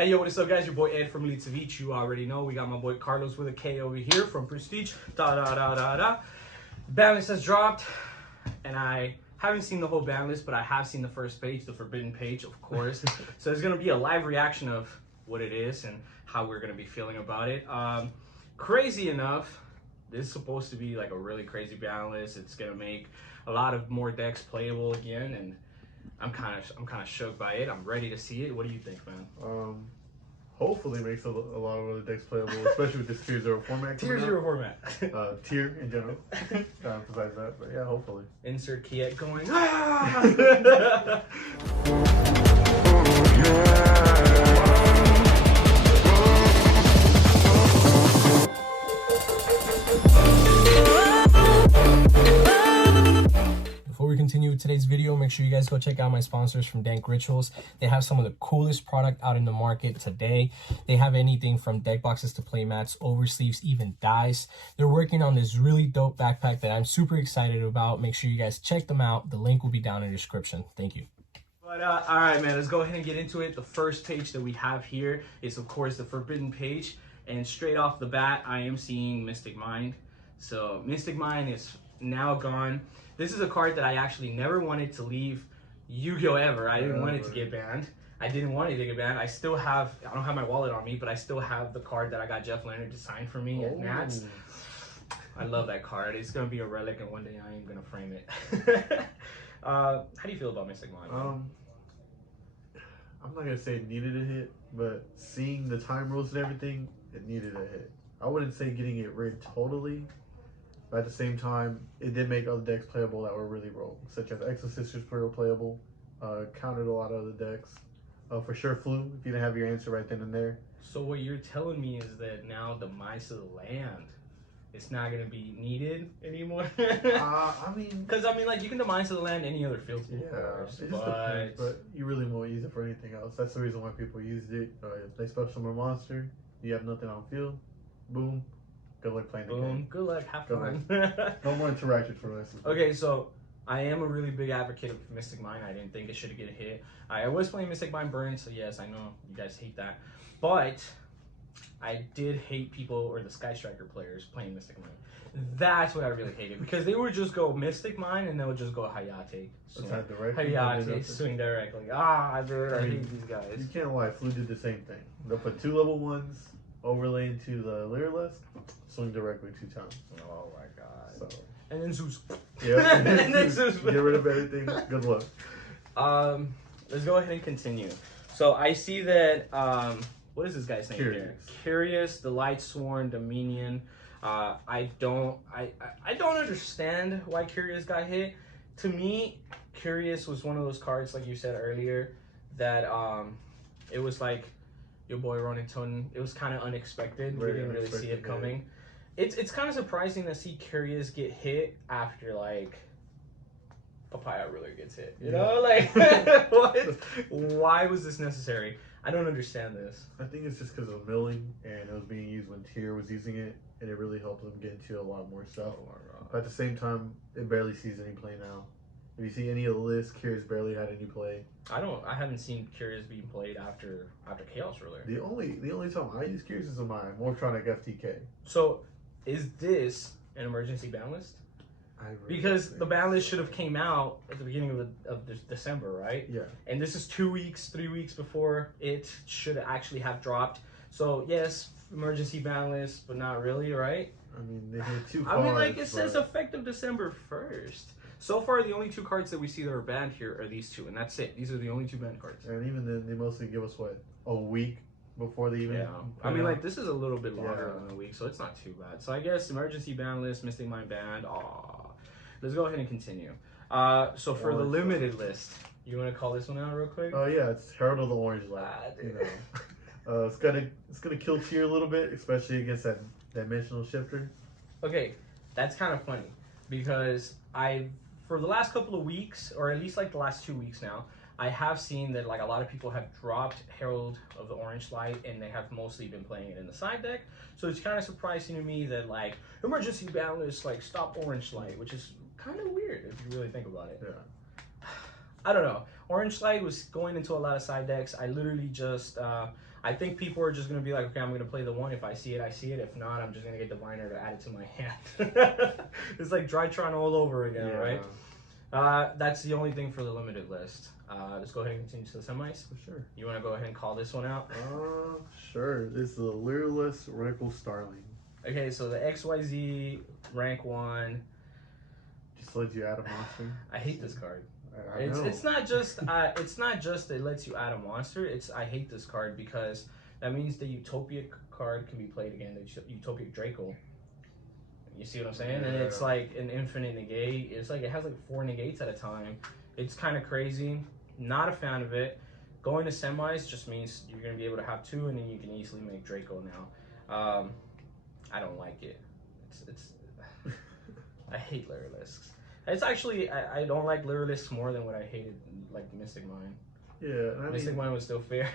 Hey, yo, what is up, guys? Your boy Ed from Savij. You already know. We got my boy Carlos with a K over here from Prestige. BANLIST has dropped, and I haven't seen the whole BANLIST, but I have seen the first page, the forbidden page, of course. So there's going to be a live reaction of what it is and how we're going to be feeling about it. Crazy enough, this is supposed to be like a really crazy BANLIST. It's going to make a lot of more decks playable again, and I'm kind of shook by it. I'm ready to see it. What do you think, man? Hopefully makes a lot of other decks playable, especially with this Tier 0 format. Tier 0 format. Tier in general. To emphasize that, but yeah, hopefully. Insert Kiet going. Ah! Before we continue with today's video, make sure you guys go check out my sponsors from Dank Rituals. They have some of the coolest product out in the market today. They have anything from deck boxes to play mats, oversleeves, even dice. They're working on this really dope backpack that I'm super excited about. Make sure you guys check them out. The link will be down in the description. Thank you. But all right, man, let's go ahead and get into it. The first page that we have here is, of course, the forbidden page. And straight off the bat, I am seeing Mystic Mind. So Mystic Mind is now gone. This is a card that I actually never wanted to leave YuGiOh ever. I didn't want it to get banned. I didn't want it to get banned. I still have, I don't have my wallet on me, but I still have the card that I got Jeff Leonard to sign for me at Nats. I love that card. It's going to be a relic, and one day I am going to frame it. How do you feel about Mystic Mind? I'm not going to say it needed a hit, but seeing the time rules and everything, it needed a hit. I wouldn't say getting it rid totally. But at the same time, it did make other decks playable that were really rogue, such as Exorcisters were playable, countered a lot of other decks. For sure, FLOO, if you didn't have your answer right then and there. So what you're telling me is that now the Mice of the Land, it's not going to be needed anymore? I mean... Because, I mean, like, you can demise of the land any other field tool, course, but you really won't use it for anything else. That's the reason why people used it. If they special summon a monster, you have nothing on field, boom. Good luck playing the game. Good luck. Have fun. No more interactions for us. Okay, so I am a really big advocate of Mystic Mind. I didn't think it should get a hit. I was playing Mystic Mind Burn, so yes, I know you guys hate that. But I did hate people or the Sky Striker players playing Mystic Mind. That's what I really hated, because they would just go Mystic Mind and they would just go Hayate. Hayate, swing direct. Like, dude, I hate these guys. You can't lie, FLOO did the same thing. They'll put 2 level 1s, overlay into the Lyrilisk, swing directly 2 times. Oh my god. So. And then Zeus. Yeah, and then Zeus. Get rid of everything. Good luck. Let's go ahead and continue. So I see that, what is this guy's name here? Curious, the Light Sworn Dominion. I don't understand why Curious got hit. To me, Curious was one of those cards, like you said earlier, that it was like your boy Ronan Toten. It was kind of unexpected. We didn't really see it coming. It's kind of surprising to see Curious get hit after, like, Papaya really gets hit. You know, like, what? Why was this necessary? I don't understand this. I think it's just because of milling, and it was being used when Tier was using it, and it really helped them get into a lot more stuff. But at the same time, it barely sees any play now. If you see any of the lists, Curious barely had any play. I haven't seen Curious being played after Chaos Ruler. The only time I use Curious is on my Morphtronic FTK. So, is this an emergency ban list? Because the ban list should have came out at the beginning of December, right? Yeah. And this is 2 weeks, 3 weeks before it should actually have dropped. So yes, emergency ban list, but not really, right? I mean, they did 2 cards. I mean, like, it says effective December 1st. So far, the only 2 cards that we see that are banned here are these 2, and that's it. These are the only 2 banned cards. And even then, they mostly give us, what, a week before they even... Yeah. I mean, like, this is a little bit longer than a week, so it's not too bad. So I guess emergency ban list, Mystic Mind banned. Let's go ahead and continue. So for the limited list, you want to call this one out real quick? Oh yeah, it's Herald of the Orange Light. You know, it's gonna kill Tier a little bit, especially against that dimensional shifter. Okay, that's kind of funny, because for the last couple of weeks, or at least like the last 2 weeks now, I have seen that, like, a lot of people have dropped Herald of the Orange Light, and they have mostly been playing it in the side deck. So it's kind of surprising to me that, like, emergency ban list, like, stop Orange Light, which is kind of weird if you really think about it. Yeah. I don't know. Orange Slide was going into a lot of side decks. I literally just, I think people are just going to be like, okay, I'm going to play the one. If I see it, I see it. If not, I'm just going to get Diviner to add it to my hand. It's like Drytron all over again, right? That's the only thing for the limited list. Let's go ahead and continue to the semis. For sure. You want to go ahead and call this one out? Sure. This is the Lyreless Reticle Starling. Okay, so the XYZ rank 1. Just lets you add a monster. I hate this card. I know. It's not just it lets you add a monster. I hate this card because that means the Utopia card can be played again. The Utopia Draco. You see what I'm saying? And it's like an infinite negate. It's like it has like 4 negates at a time. It's kind of crazy. Not a fan of it. Going to semis just means you're gonna be able to have 2, and then you can easily make Draco now. I don't like it. It's I hate Lyrilisks. It's actually I don't like Lyrilisks more than what I hated like Mystic Mine. Yeah, I Mystic Mine was still fair.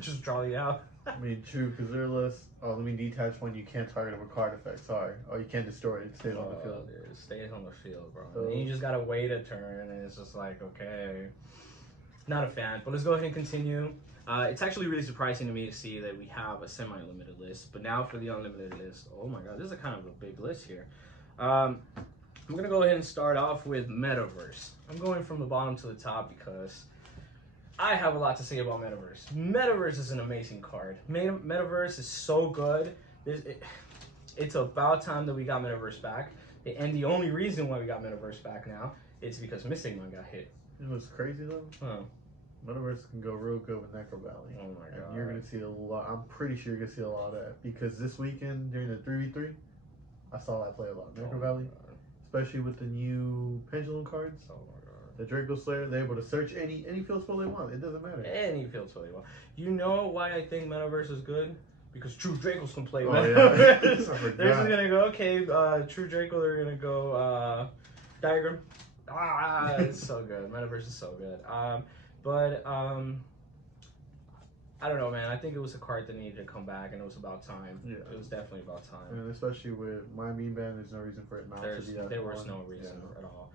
Just draw you out. I mean, true, because Lyreless. Oh, let me detach one. You can't target of a card effect. Sorry. Oh, you can't destroy it. It stays on the field. It stays on the field, bro. And you just gotta wait a turn, and it's just like, okay. Not a fan, but let's go ahead and continue. It's actually really surprising to me to see that we have a semi-limited list, but now for the unlimited list, oh my god, this is kind of a big list here. I'm gonna go ahead and start off with Metaverse. I'm going from the bottom to the top because I have a lot to say about Metaverse. Metaverse is an amazing card. Metaverse is so good. It's about time that we got Metaverse back, and the only reason why we got Metaverse back now is because Mystic Mine got hit. You know what's crazy though? Huh. Metaverse can go real good with Necro Valley. Oh my god. And you're going to see a lot. I'm pretty sure you're going to see a lot of that. Because this weekend, during the 3v3, I saw that play a lot. Necro Valley, especially with the new Pendulum cards. Oh my god. The Draco Slayer, they're able to search any field spell they want. It doesn't matter. Any field spell they want. You know why I think Metaverse is good? Because True Dracos can play Metaverse. They're just going to go, okay, True Draco, they're going to go Diagram. It's so good. Metaverse is so good. I don't know, man. I think it was a card that needed to come back, and it was about time. Yeah. It was definitely about time. And especially with my mean band, there's no reason for it not to be. There was no reason at all.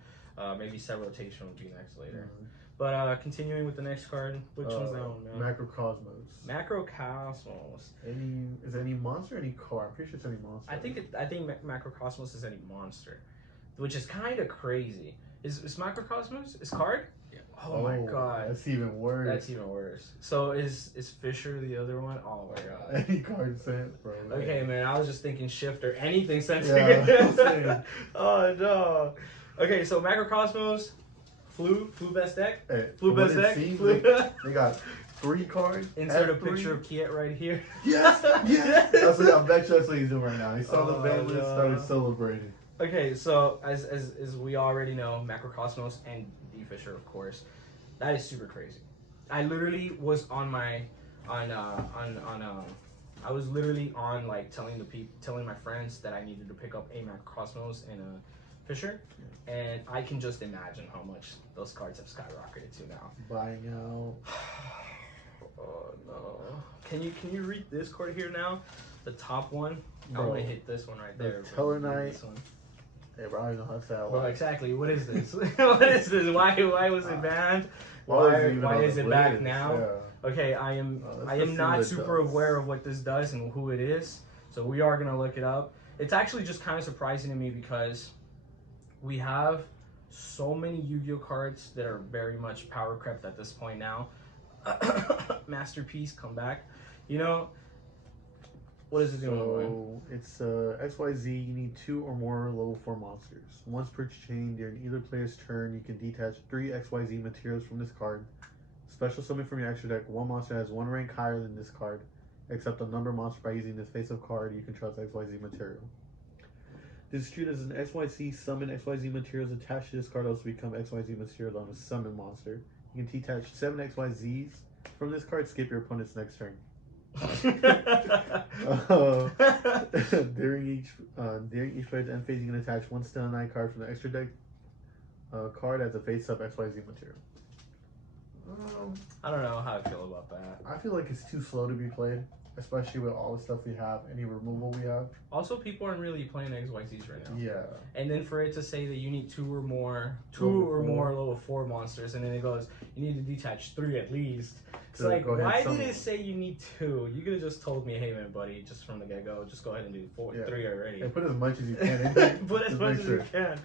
Maybe set rotation would be next later. But continuing with the next card, which one's that one, man? Macrocosmos. Macrocosmos. Is any monster, any card? I'm pretty sure it's any monster. I think Macrocosmos is any monster, which is kind of crazy. Is Macrocosmos? Is card? Yeah. Oh my god. That's even worse. That's even worse. So is Fisher the other one? Oh my god. Any card sent, bro. Okay, man. I was just thinking shift or anything sent. Yeah. Oh no. Okay, so Macrocosmos, FLOO best deck. Hey, FLOO best deck. They got 3 cards. Insert a picture of Kiet right here. Yes, yes. I bet you that's what he's doing right now. He saw the ban list, started celebrating. Okay, so as we already know, Macrocosmos and D Fisher, of course, that is super crazy. I literally was on I was literally on like telling my friends that I needed to pick up a Macrocosmos and a Fisher, and I can just imagine how much those cards have skyrocketed to now. Buying out. Oh no! Can you read this card here now? The top one. Bro, I want to hit this one right there. Tellarknight. Hey, bro, I don't know how to say that. Well, exactly. What is this? What is this? Why was it banned? Why is it back now? Yeah. Okay, I am not super aware of what this does and who it is, so we are gonna look it up. It's actually just kind of surprising to me because we have so many Yu-Gi-Oh cards that are very much power crept at this point now. Masterpiece, come back. You know. What is it doing? So it's XYZ. You need 2 or more level 4 monsters. Once per chain during either player's turn, you can detach 3 XYZ materials from this card. Special summon from your extra deck. 1 monster has 1 rank higher than this card, except a number monster by using this face-up card. You control XYZ material. This is treated as an XYZ summon. XYZ materials attached to this card also become XYZ materials on a summon monster. You can detach 7 XYZs from this card. Skip your opponent's next turn. During each player's end phase, you can attach 1 Stun 9 card from the extra deck card as a face-up XYZ material. I don't know how I feel about that. I feel like it's too slow to be played. especially with all the stuff we have, any removal we have. Also, people aren't really playing XYZs right now. Yeah. And then for it to say that you need two or more level 4 monsters, and then it goes, you need to detach 3 at least. It's like, why did it say you need 2? You could have just told me, hey man, buddy, just from the get-go, just go ahead and do 3 already. And put as much as you can in there. Put as much as you can.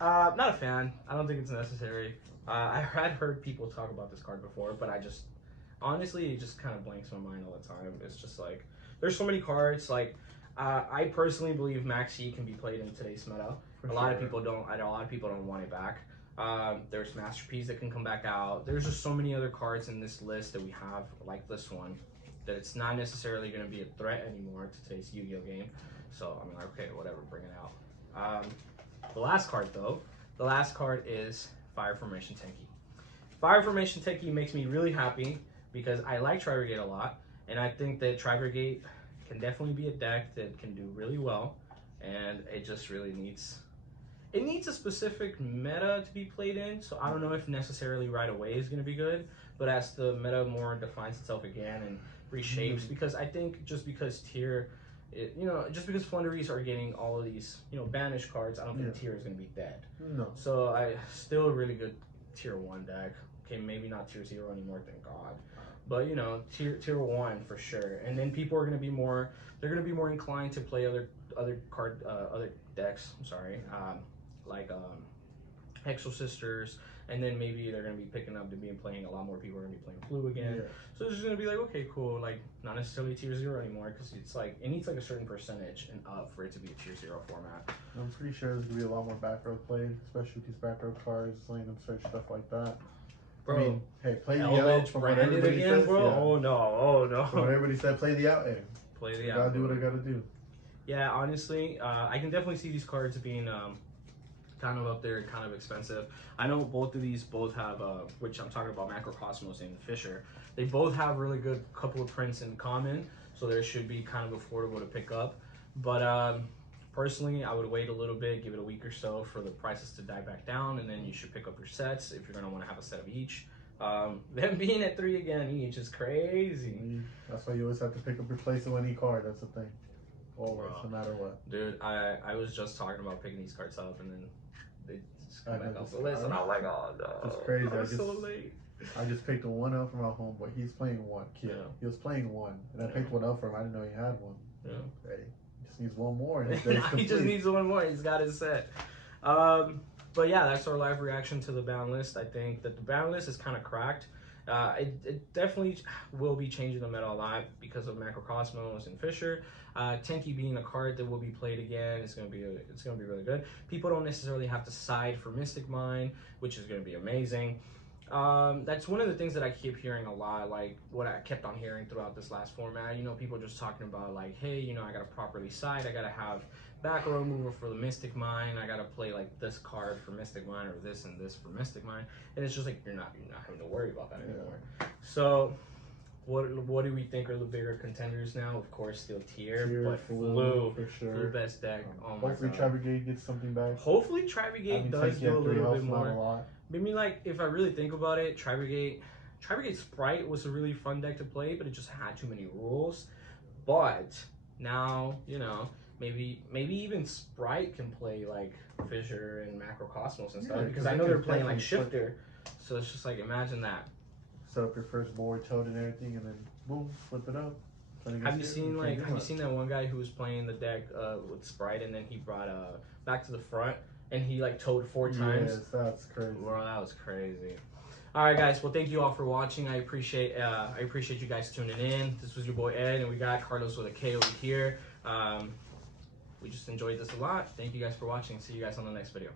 Not a fan. I don't think it's necessary. I had heard people talk about this card before, but honestly, it just kind of blanks my mind all the time. It's just like, there's so many cards. Like, I personally believe Maxi can be played in today's meta. A lot of people don't. I know a lot of people don't want it back. There's Masterpiece that can come back out. There's just so many other cards in this list that we have, like this one, that it's not necessarily going to be a threat anymore to today's Yu-Gi-Oh game. So I mean, okay, whatever, bring it out. The last card though, the last card is Fire Formation Tenki. Fire Formation Tenki makes me really happy because I like Tri-Brigade a lot, and I think that Tri-Brigade can definitely be a deck that can do really well, and it just really needs a specific meta to be played in. So I don't know if necessarily right away is going to be good, but as the meta more defines itself again and reshapes, because I think just because just because Flunderies are getting all of these, banished cards, I don't think Tier is going to be dead. No. So still a really good Tier 1 deck. Okay, maybe not Tier 0 anymore, thank God. But Tier 1 for sure. And then people are going to be more, they're going to be more inclined to play other decks, I'm sorry, like Exorcisters, and then maybe they're going to be picking up to be playing, a lot more people are going to be playing FLOO again. Yeah. So it's just going to be like, okay, cool, like not necessarily Tier 0 anymore, because it's like, it needs like a certain percentage and up for it to be a Tier 0 format. I'm pretty sure there's going to be a lot more back row play, especially with these back row cards, lane and search, stuff like that. Bro, I mean, hey, play the Elbow out from what branded everybody again, says. bro. Yeah. Oh no. From what everybody said, play the out. Hey, play the out. Gotta do what I gotta do. Yeah, honestly, I can definitely see these cards being kind of up there, kind of expensive. I know both of these have, which I'm talking about, Macrocosmos and Fisher. They both have really good couple of prints in common, so they should be kind of affordable to pick up. But personally, I would wait a little bit, give it a week or so for the prices to die back down, and then you should pick up your sets if you're going to want to have a set of each. Them being at 3 again each is crazy. That's why you always have to pick up your place of any card. That's the thing. Always, no matter what. Dude, I was just talking about picking these cards up, and then they just come back off the list, and I'm like, oh no. It's crazy. I was so late. I just picked one up from my homeboy. He's playing one. Kid. Yeah. He was playing one, and I picked one up for him. I didn't know he had one. Yeah. Ready. Just needs one more. And he just needs one more. He's got his set. But yeah, that's our live reaction to the ban list. I think that the ban list is kind of cracked. It definitely will be changing the meta a lot because of Macrocosmos and Fisher. Tenki being a card that will be played again, it's gonna be really good. People don't necessarily have to side for Mystic Mine, which is gonna be amazing. That's one of the things that I keep hearing a lot, like what I kept on hearing throughout this last format. People just talking about like, hey, I gotta properly side, I gotta have back row mover for the Mystic Mine, I gotta play like this card for Mystic Mine or this and this for Mystic Mine, and it's just like you're not having to worry about that anymore. So what do we think are the bigger contenders now? Of course, still Tier, but FLOO for sure. FLOO best deck. Oh my hopefully God. Tri-Brigade gets something back. Hopefully Tri-Brigade does do a little bit more. I mean, like, if I really think about it, Tri-Brigade Sprite was a really fun deck to play, but it just had too many rules. But now, maybe even Sprite can play like Fisher and Macrocosmos and stuff, because I know they're playing like Shifter. So it's just like, imagine that. Set up your first board, toad and everything, and then boom, flip it up. Have you seen that one guy who was playing the deck with Sprite, and then he brought back to the front, and he like toed 4 times? Yes, that's crazy. Bro, that was crazy. All right, guys. Well, thank you all for watching. I appreciate you guys tuning in. This was your boy Ed, and we got Carlos with a K over here. We just enjoyed this a lot. Thank you guys for watching. See you guys on the next video.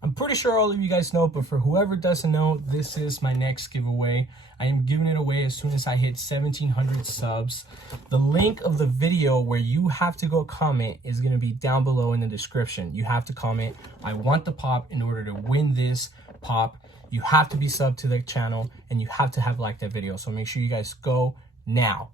I'm pretty sure all of you guys know, but for whoever doesn't know, this is my next giveaway. I am giving it away as soon as I hit 1,700 subs. The link of the video where you have to go comment is going to be down below in the description. You have to comment, I want the pop. In order to win this pop, you have to be subbed to the channel, and you have to have liked that video. So make sure you guys go now.